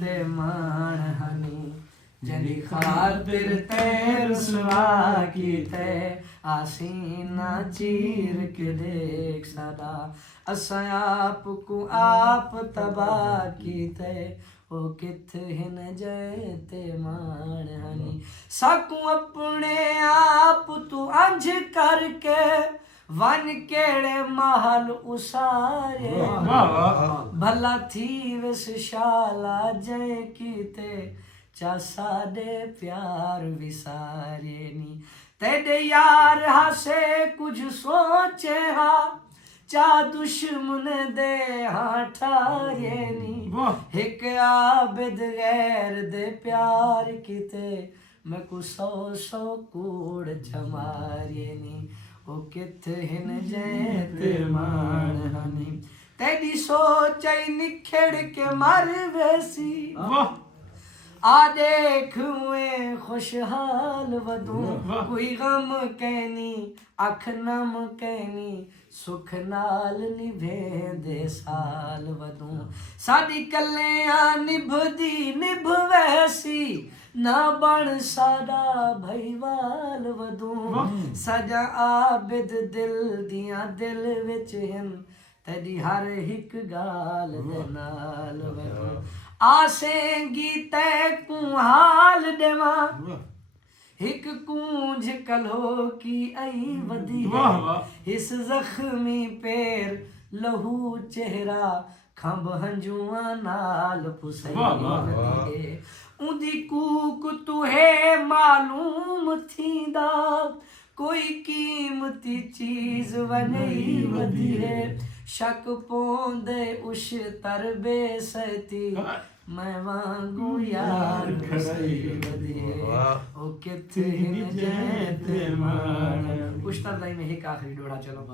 ते मान हनी जली खातिर ते रुसवा कीते आसीना चीर के देख सदा असां आप को आप तबाह कीते ओ किथ हिन जय ते मान हनी साकू अपने आप तू अंज करके वन केड़े महल उसारे भला थी विस शाला जय कीते चा साडे प्यार विसारे नी तेरे यार हासे कुछ सोचे हा चा दुश्मन दे हाँ ठारे नी एक आबिद गैर दे प्यार किते मैं को सौ सौ कूड़ जमारे नी ओ किथ हिन जैत मान हनी तेरी सोच निखड़ के मर वैसी आ देख हुए खुशहाल वदू कोई गम कहनी अख नम कहनी सुख नाल निभेंदे साल वदू साडी कलियां निभदी निभ वैसी ना बन साडा भईवाल वदू सजा आबिद दिल दियां दिल विच हिन तेरी हर हिक गाल दे नाल वदू आसेंगी तै कू हाल देवा हिक कूंज कलो की आई वदी है इस जख्मी पैर लहू चेहरा खंब हंजुआ नाल पुसई वदी है उदी कूक तुहे मालूम थींदा कोई कीमती चीज वनई वदी है शक पोंदे उश तरबे सती मैं वांगू यार खड़ई वदी ओ किथ हिन जैत मान उश तरदाई में एक आखिरी डोड़ा चलो